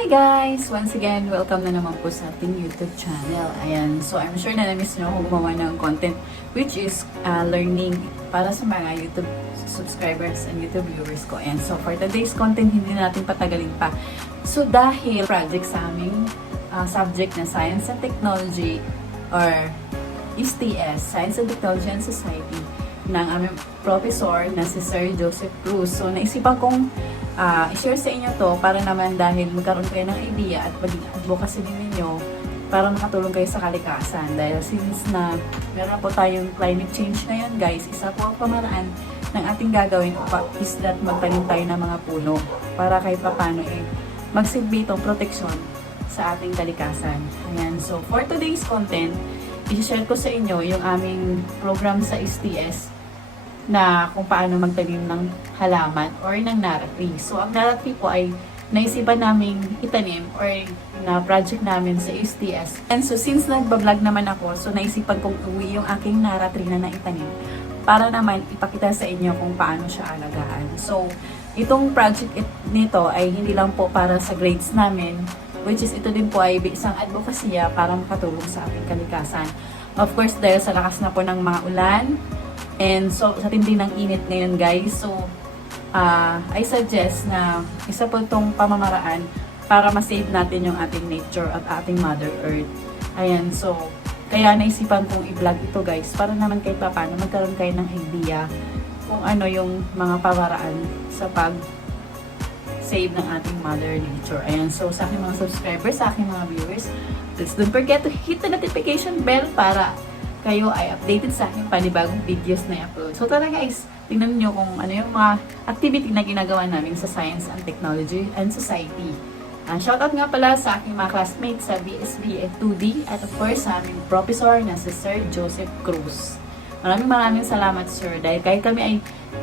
Hi guys! Once again, welcome na naman po sa ating YouTube channel. Ayan, so I'm sure na na-miss nyo ako gumawa ng content which is uh, learning para sa mga YouTube subscribers and YouTube viewers ko. And so for today's content, hindi natin patagalin pa. So dahil project sa aming uh, subject na Science and Technology or STS, Science and Technology and Society, ng aming professor na si Sir Joseph Cruz. So naisipan kong ah, i-share sa inyo to para naman dahil magkaroon kayo ng idea at maging advocacy din ninyo para makatulong kayo sa kalikasan. Dahil since na meron po tayong climate change ngayon guys, isa po ang pamaraan ng ating gagawin is that magtanim tayo ng mga puno para kahit papano eh magsilbi itong proteksyon sa ating kalikasan. Ayan, so for today's content, i-share ko sa inyo yung aming program sa STS na kung paano magtanim ng halaman or ng Nara tree. So, ang Nara tree po ay naisipan namin itanim or na project namin sa STS. And so, since nagbablog naman ako, so naisipan kong uwi yung aking Nara tree na naitanim para naman ipakita sa inyo kung paano siya alagaan. So, itong project it, nito ay hindi lang po para sa grades namin, which is ito din po ay isang advokasya para makatulong sa ating kalikasan. Of course, dahil sa lakas na po ng mga ulan, And so, sa tindi ng init ngayon guys, so, ah I suggest na isa po itong pamamaraan para ma-save natin yung ating nature at ating Mother Earth. Ayan, so, kaya naisipan kong i-vlog ito guys, para naman kahit paano magkaroon kayo ng idea kung ano yung mga pamaraan sa pag save ng ating mother nature. Ayan, so sa aking mga subscribers, sa aking mga viewers, please don't forget to hit the notification bell para kayo ay updated sa aking panibagong videos na i-upload. So tara guys, tingnan nyo kung ano yung mga activity na ginagawa namin sa Science and Technology and Society. Uh, shoutout nga pala sa aking mga classmates sa BSB at 2D at of course sa aming professor na si Sir Joseph Cruz. Maraming maraming salamat sir dahil kahit kami ay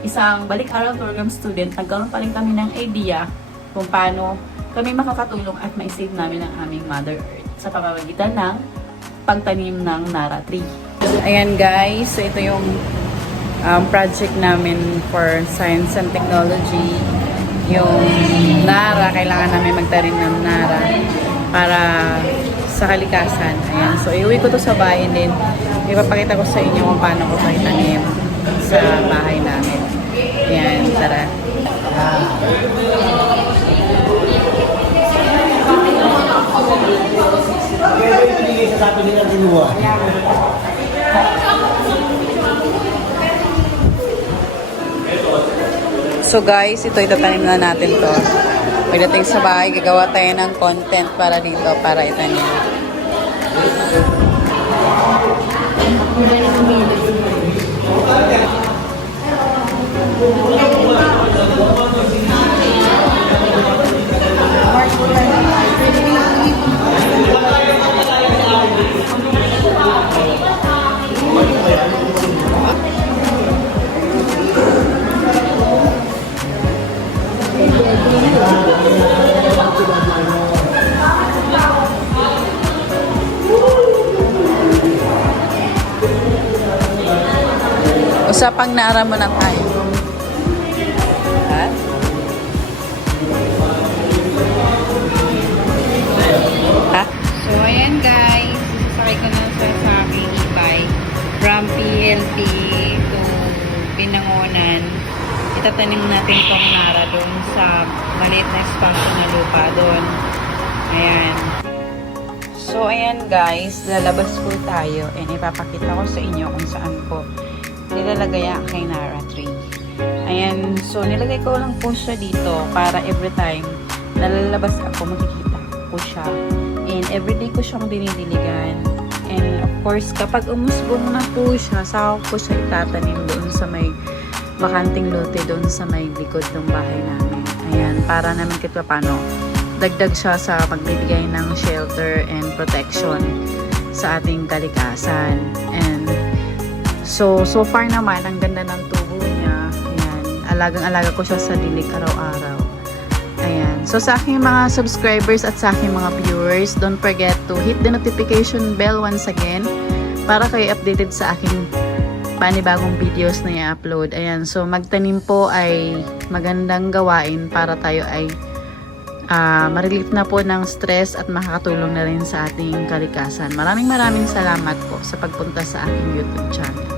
isang balik-aral program student, nagkaroon pa rin kami ng idea kung paano kami makakatulong at ma-save namin ang aming Mother Earth sa pamamagitan ng pagtanim ng Nara tree. Ayan guys, so ito yung um, project namin for Science and Technology. Yung Nara, kailangan namin magtanim ng Nara para sa kalikasan. Ayan, so iuwi ko to sa bahay din. Ipapakita ko sa inyo kung paano ko ito itanim sa bahay namin. Ayan, tara. So guys, ito itatanim na natin to. Pagdating sa bahay, gagawa tayo ng content para dito, para itanim. Usapang nara mo na tayo. Ha? So, ayan guys. Sasakay ko na sa, sa aking e-bike. From PLP to Binangonan. Itatanim natin tong nara doon sa maliit na espasyo na lupa doon. Ayan. So, ayan guys, lalabas po tayo and ipapakita ko sa inyo kung saan ko nilalagay ang aking Nara tree. Ayan, so nilagay ko lang po siya dito para every time na lalabas ako, makikita ko siya. And everyday ko siyang dinidiligan. And of course, kapag umusbong na po siya, saka ko siya itatanim doon sa may bakanting lote doon sa may likod ng bahay namin. Ayan, para naman kahit paano dagdag siya sa pagbibigay ng shelter and protection sa ating kalikasan. And so, so far naman, ang ganda ng alagang-alaga ko siya sa dilig araw-araw. Ayan. So, sa aking mga subscribers at sa aking mga viewers, don't forget to hit the notification bell once again para kayo updated sa aking panibagong videos na i-upload. Ayan. So, magtanim po ay magandang gawain para tayo ay ah, ma-relieve na po ng stress at makakatulong na rin sa ating kalikasan. Maraming maraming salamat po sa pagpunta sa aking YouTube channel.